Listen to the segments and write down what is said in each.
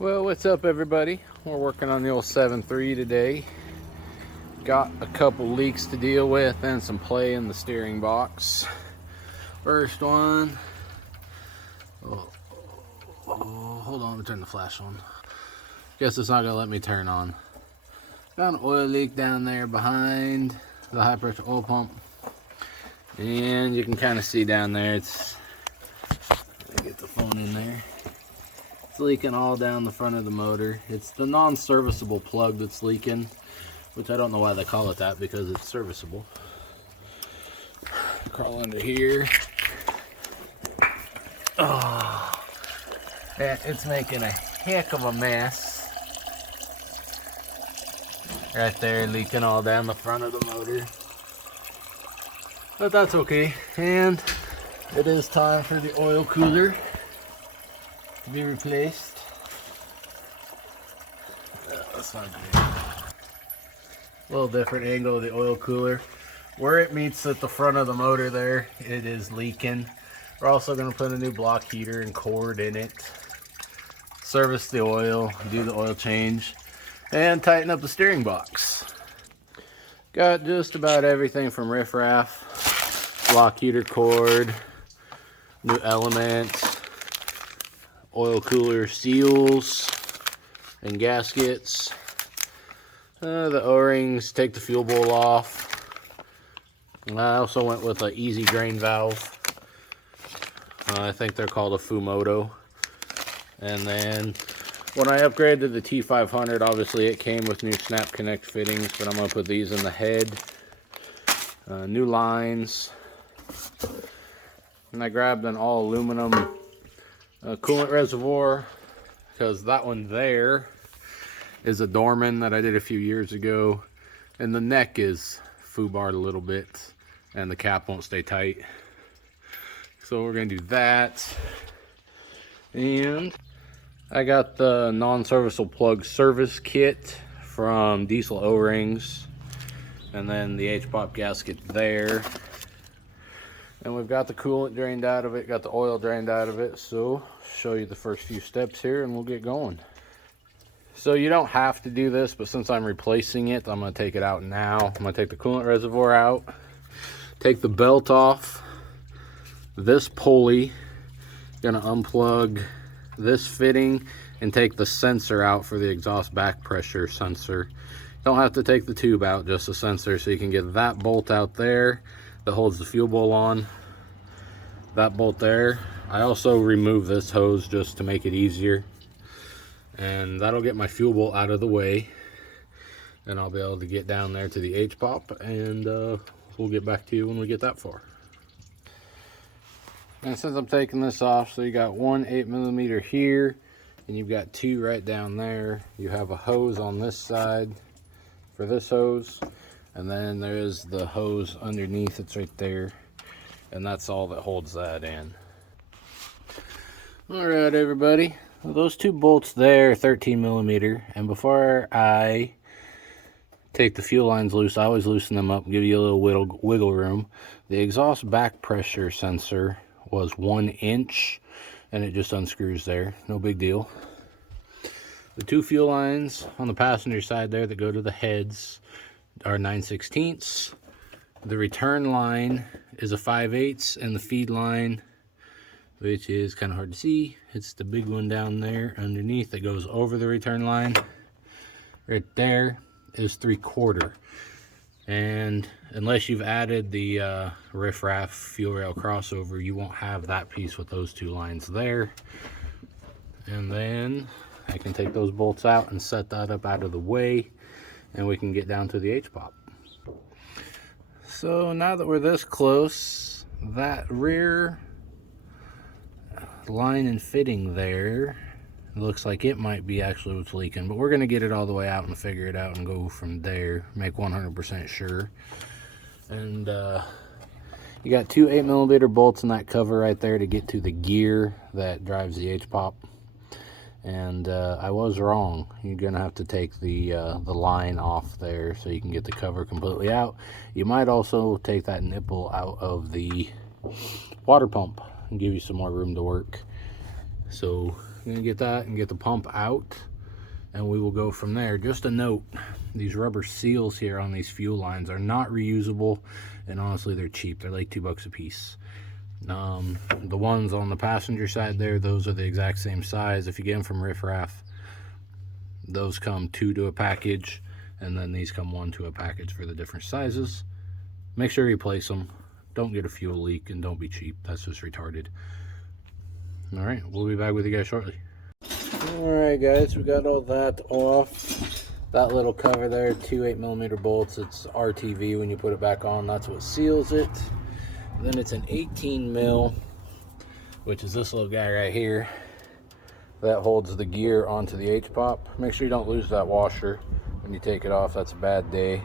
Well, what's up everybody? We're working on the old 7.3 today. Got a couple leaks to deal with and some play in the steering box. First one. Hold on, let me turn the flash on. Guess it's not gonna let me turn on. Got an oil leak down there behind the high pressure oil pump. And you can kind of see down there, let me get the phone in there. It's leaking all down the front of the motor. It's the non-serviceable plug that's leaking, which I don't know why they call it that because it's serviceable. Crawl under here. Oh, yeah, it's making a heck of a mess. Right there, leaking all down the front of the motor. But that's okay. And it is time for the oil cooler to be replaced. That's not good. A little different angle of the oil cooler. Where it meets at the front of the motor there, it is leaking. We're also going to put a new block heater and cord in it. Service the oil, do the oil change, and tighten up the steering box. Got just about everything from riffraff, block heater cord, new element, oil cooler seals and gaskets, the O-rings, take the fuel bowl off. I also went with an easy drain valve. I think they're called a Fumoto. And then when I upgraded the T500, obviously it came with new snap connect fittings, but I'm going to put these in the head. New lines. And I grabbed an all aluminum coolant reservoir, because that one there is a Dorman that I did a few years ago, and the neck is foobarred a little bit and the cap won't stay tight, so we're gonna do that. And I got the non-serviceable plug service kit from Diesel O-rings, and then the Hpop gasket there. And we've got the coolant drained out of it, got the oil drained out of it, so show you the first few steps here and we'll get going. So you don't have to do this, but since I'm replacing it, I'm going to take it out now. I'm going to take the coolant reservoir out, take the belt off, this pulley, going to unplug this fitting and take the sensor out for the exhaust back pressure sensor. Don't have to take the tube out, just the sensor, so you can get that bolt out there that holds the fuel bowl on, that bolt there. I also remove this hose just to make it easier, and that'll get my fuel bowl out of the way, and I'll be able to get down there to the Hpop, and we'll get back to you when we get that far. And since I'm taking this off, so you got one 8mm here and you've got two right down there. You have a hose on this side for this hose, and then there is the hose underneath. It's right there, and that's all that holds that in. All right, everybody, well, those two bolts there are 13mm, and before I take the fuel lines loose, I always loosen them up and give you a little wiggle room. The exhaust back pressure sensor was 1 inch, and it just unscrews there, no big deal. The two fuel lines on the passenger side there that go to the heads are 9/16. The return line is a 5/8, and the feed line, which is kind of hard to see, it's the big one down there underneath that goes over the return line, right there, is 3/4. And unless you've added the riffraff fuel rail crossover, you won't have that piece with those two lines there. And then I can take those bolts out and set that up out of the way, and we can get down to the Hpop. So now that we're this close, that rear line and fitting there looks like it might be actually what's leaking, but we're going to get it all the way out and figure it out and go from there, make 100% sure. And you got two 8mm bolts in that cover right there to get to the gear that drives the Hpop. And I was wrong. You're gonna have to take the line off there so you can get the cover completely out. You might also take that nipple out of the water pump and give you some more room to work. So I'm I'm gonna get that and get the pump out, and we will go from there. Just a note, these rubber seals here on these fuel lines are not reusable, and honestly they're cheap. They're like $2 a piece. The ones on the passenger side there, those are the exact same size. If you get them from Riff Raff, those come 2 to a package, and then these come 1 to a package for the different sizes. Make sure you replace them. Don't get a fuel leak, and don't be cheap. That's just retarded. All right, we'll be back with you guys shortly. All right, guys, we got all that off. That little cover there, 2 8mm bolts. It's RTV. When you put it back on, that's what seals it. Then it's an 18mm, which is this little guy right here, that holds the gear onto the Hpop. Make sure you don't lose that washer when you take it off. That's a bad day.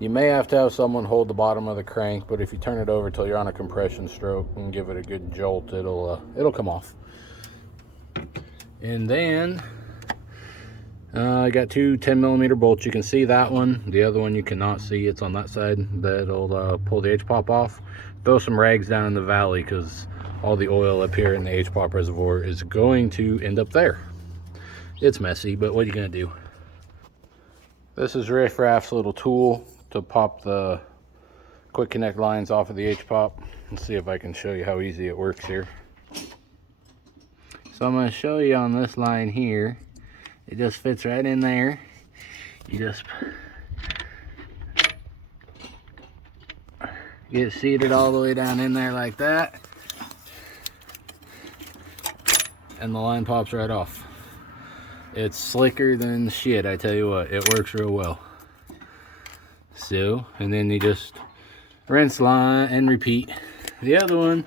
You may have to have someone hold the bottom of the crank, but if you turn it over till you're on a compression stroke and give it a good jolt, it'll come off. And then I got 2 10mm bolts. You can see that one. The other one you cannot see. It's on that side. That'll pull the Hpop off. Throw some rags down in the valley, because all the oil up here in the Hpop reservoir is going to end up there. It's messy, but what are you gonna do? This is Riff Raff's little tool to pop the quick connect lines off of the Hpop. Let's see if I can show you how easy it works here. So I'm going to show you on this line here. It just fits right in there. You just get it seated all the way down in there like that, and the line pops right off. It's slicker than shit, I tell you what. It works real well. So, and then you just rinse, line, and repeat. The other one,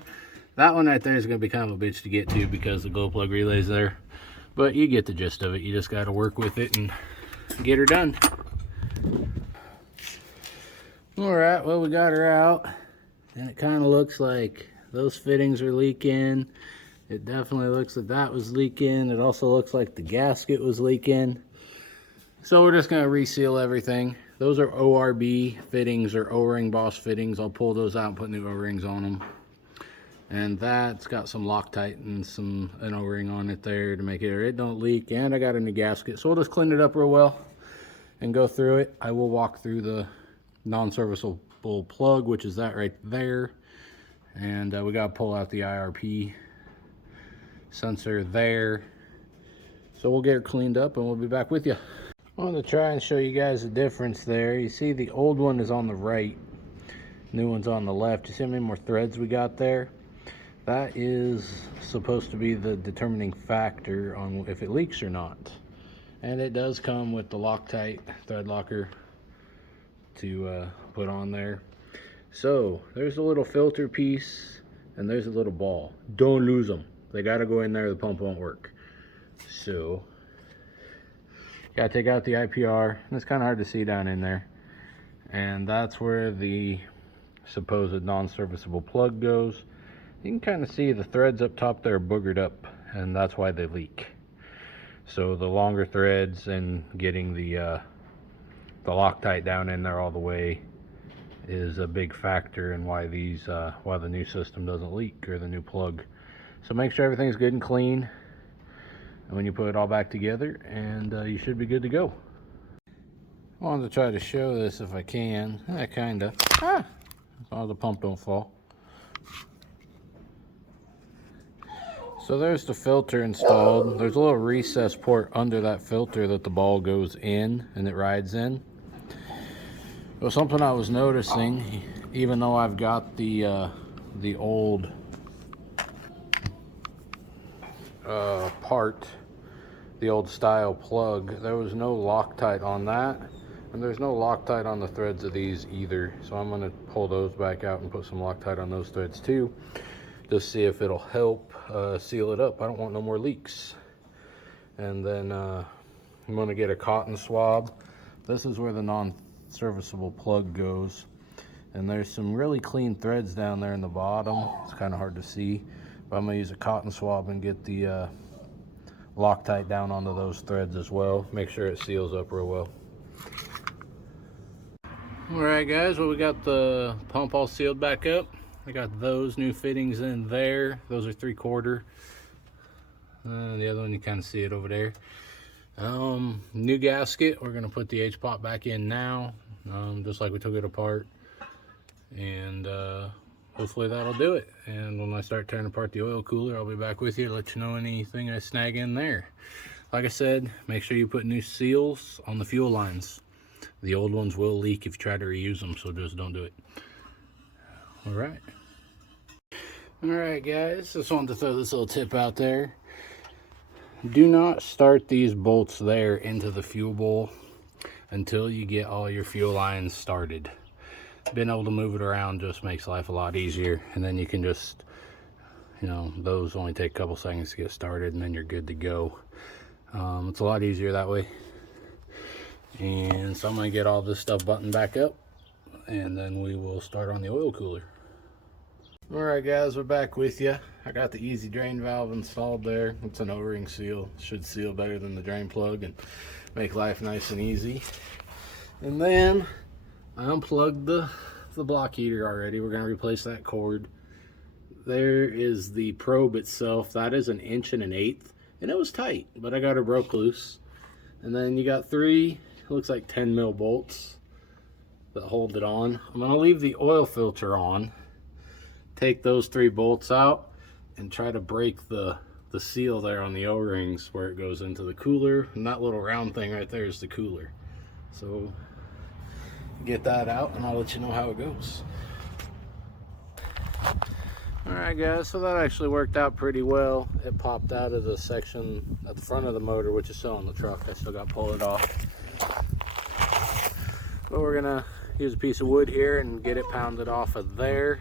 that one right there is going to be kind of a bitch to get to because the glow plug relay's there. But you get the gist of it. You just got to work with it and get her done. Alright, well, we got her out. And it kind of looks like those fittings are leaking. It definitely looks like that was leaking. It also looks like the gasket was leaking. So we're just going to reseal everything. Those are ORB fittings, or O-ring boss fittings. I'll pull those out and put new O-rings on them. And that's got some Loctite and an O-ring on it there to make it don't leak. And I got a new gasket. So we'll just clean it up real well and go through it. I will walk through the non-serviceable plug, which is that right there. And we got to pull out the Irp sensor there. So we'll get it cleaned up and we'll be back with you. I want to try and show you guys the difference there. You see the old one is on the right, new one's on the left. You see how many more threads we got there? That is supposed to be the determining factor on if it leaks or not. And it does come with the Loctite thread locker to put on there. So there's a little filter piece and there's a little ball. Don't lose them. They got to go in there, the pump won't work. So got to take out the IPR, and it's kind of hard to see down in there. And that's where the supposed non-serviceable plug goes. You can kind of see the threads up top there are boogered up, and that's why they leak. So the longer threads and getting the Loctite down in there all the way is a big factor in why why the new system doesn't leak, or the new plug. So make sure everything's good and clean, and when you put it all back together, and you should be good to go. I wanted to try to show this if I can. Kinda. As long as the pump don't fall. So there's the filter installed. There's a little recess port under that filter that the ball goes in and it rides in. Well, something I was noticing, even though I've got the old part, the old style plug, there was no Loctite on that, and there's no Loctite on the threads of these either. So I'm going to pull those back out and put some Loctite on those threads too, just see if it'll help seal it up. I don't want no more leaks. And then I'm going to get a cotton swab. This is where the non-serviceable plug goes, and there's some really clean threads down there in the bottom. It's kind of hard to see, but I'm going to use a cotton swab and get the Loctite down onto those threads as well. Make sure it seals up real well. Alright guys, well, we got the pump all sealed back up. I got those new fittings in there. Those are 3/4. The other one, you kind of see it over there. New gasket. We're gonna put the Hpop back in now, just like we took it apart, and hopefully that'll do it. And when I start tearing apart the oil cooler, I'll be back with you to let you know anything I snag in there. Like I said, make sure you put new seals on the fuel lines. The old ones will leak if you try to reuse them, so just don't do it. All right. All right, guys, just wanted to throw this little tip out there. Do not start these bolts there into the fuel bowl until you get all your fuel lines started. Being able to move it around just makes life a lot easier, and then you can just, you know, those only take a couple seconds to get started, and then you're good to go. It's a lot easier that way. And so I'm going to get all this stuff buttoned back up, and then we will start on the oil cooler. Alright guys, we're back with you. I got the easy drain valve installed there. It's an O-ring seal. Should seal better than the drain plug and make life nice and easy. And then I unplugged the block heater already. We're going to replace that cord. There is the probe itself. That is 1 1/8 inches, and it was tight, but I got it broke loose. And then you got 3, looks like 10 mil bolts that hold it on. I'm going to leave the oil filter on. Take those 3 bolts out and try to break the seal there on the O-rings where it goes into the cooler, and that little round thing right there is the cooler. So get that out and I'll let you know how it goes. Alright guys, so that actually worked out pretty well. It popped out of the section at the front of the motor, which is still on the truck. I still got to pull it off. But we're gonna use a piece of wood here and get it pounded off of there.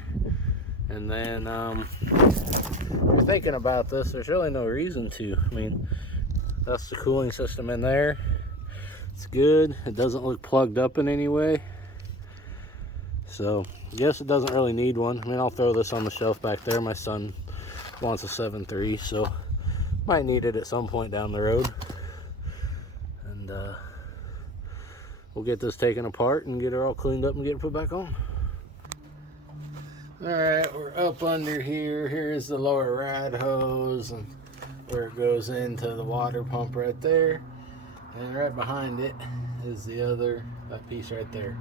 And then, if you're thinking about this, there's really no reason to. I mean, that's the cooling system in there. It's good. It doesn't look plugged up in any way. So, yes, it doesn't really need one. I mean, I'll throw this on the shelf back there. My son wants a 7.3, so might need it at some point down the road. And we'll get this taken apart and get her all cleaned up and get it put back on. Alright, we're up under here. Here's the lower rad hose and where it goes into the water pump right there. And right behind it is that piece right there.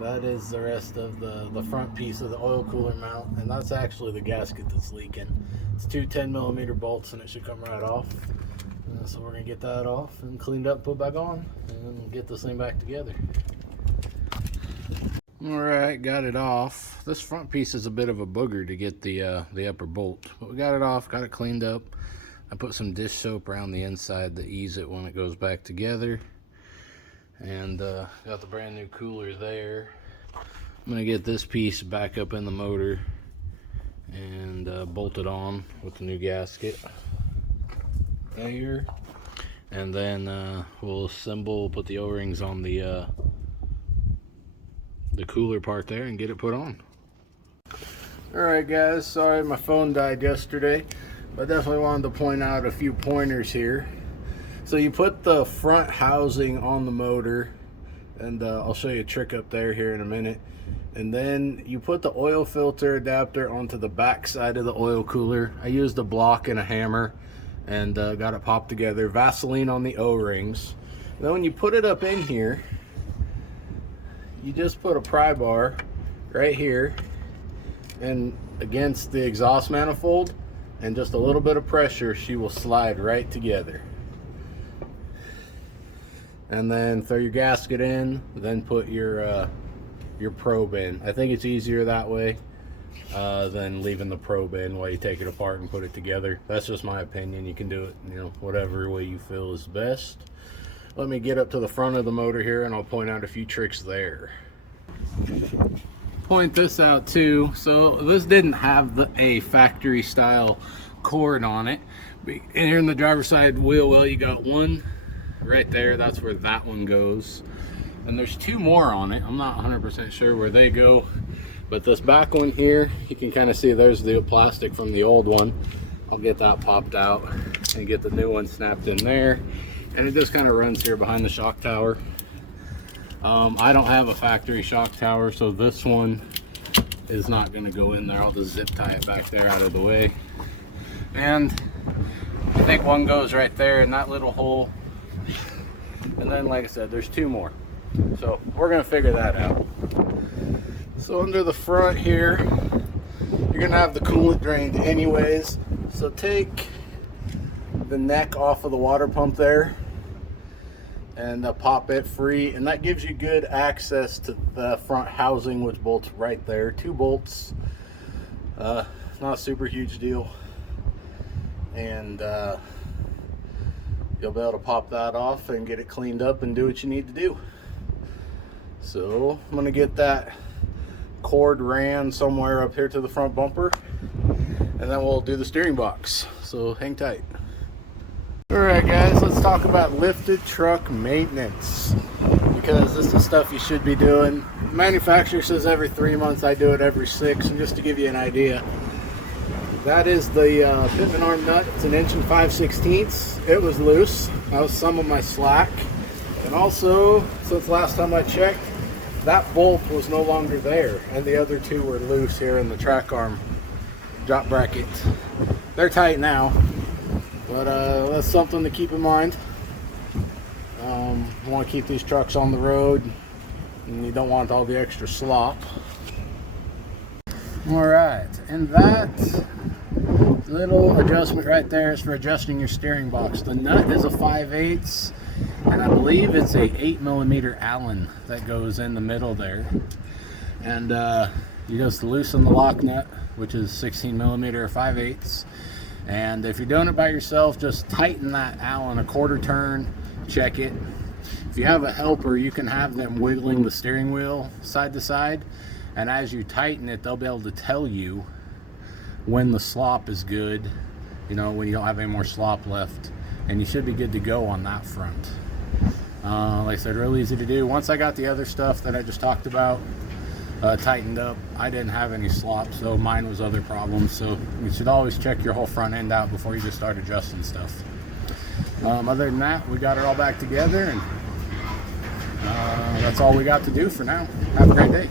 That is the rest of the front piece of the oil cooler mount, and that's actually the gasket that's leaking. It's 2 10mm bolts and it should come right off. So we're going to get that off and cleaned up, put back on, and get this thing back together. Alright, got it off. This front piece is a bit of a booger to get the upper bolt, but we got it off, got it cleaned up. I put some dish soap around the inside to ease it when it goes back together. And got the brand new cooler there. I'm gonna get this piece back up in the motor and bolt it on with the new gasket there. And then we'll assemble, put the O-rings on the cooler part there and get it put on. Alright guys, sorry my phone died yesterday, but I definitely wanted to point out a few pointers here. So you put the front housing on the motor, and I'll show you a trick up there here in a minute. And then you put the oil filter adapter onto the back side of the oil cooler. I used a block and a hammer and got it popped together. Vaseline on the O-rings. Then when you put it up in here, you just put a pry bar right here and against the exhaust manifold, and just a little bit of pressure, she will slide right together. And then throw your gasket in, then put your probe in. I think it's easier that way than leaving the probe in while you take it apart and put it together. That's just my opinion. You can do it, you know, whatever way you feel is best. Let me get up to the front of the motor here and I'll point out a few tricks there. Point this out too. So this didn't have a factory style cord on it. And here in the driver's side wheel well, you got one right there. That's where that one goes. And there's 2 more on it. I'm not 100% sure where they go. But this back one here, you can kind of see there's the plastic from the old one. I'll get that popped out and get the new one snapped in there. And it just kind of runs here behind the shock tower. I don't have a factory shock tower, so this one is not going to go in there. I'll just zip tie it back there out of the way. And think one goes right there in that little hole. And then, like I said, there's 2 more. So we're gonna figure that out. So under the front here, you're gonna have the coolant drained anyways. So take the neck off of the water pump there and pop it free, and that gives you good access to the front housing, which bolts right there. 2 bolts, not a super huge deal, and you'll be able to pop that off and get it cleaned up and do what you need to do. So I'm gonna get that cord ran somewhere up here to the front bumper, and then we'll do the steering box. So hang tight. Alright guys, let's talk about lifted truck maintenance, because this is stuff you should be doing. The manufacturer says every 3 months. I do it every 6. And just to give you an idea, that is the pivot arm nut. It's 1 5/16". It was loose. That was some of my slack. And also, since last time I checked, that bolt was no longer there, and the other 2 were loose here in the track arm drop bracket. They're tight now, but that's something to keep in mind. You want to keep these trucks on the road, and you don't want all the extra slop. Alright, and that little adjustment right there is for adjusting your steering box. The nut is a 5/8, and I believe it's a 8mm Allen that goes in the middle there. And you just loosen the lock nut, which is 16mm or 5/8. And if you're doing it by yourself, just tighten that Allen a 1/4 turn, check it. If you have a helper, you can have them wiggling the steering wheel side to side, and as you tighten it, they'll be able to tell you when the slop is good, you know, when you don't have any more slop left, and you should be good to go on that front. Like I said, real easy to do. Once I got the other stuff that I just talked about tightened up, I didn't have any slop, so mine was other problems. So you should always check your whole front end out before you just start adjusting stuff. Other than that, we got it all back together, and that's all we got to do for now. Have a great day.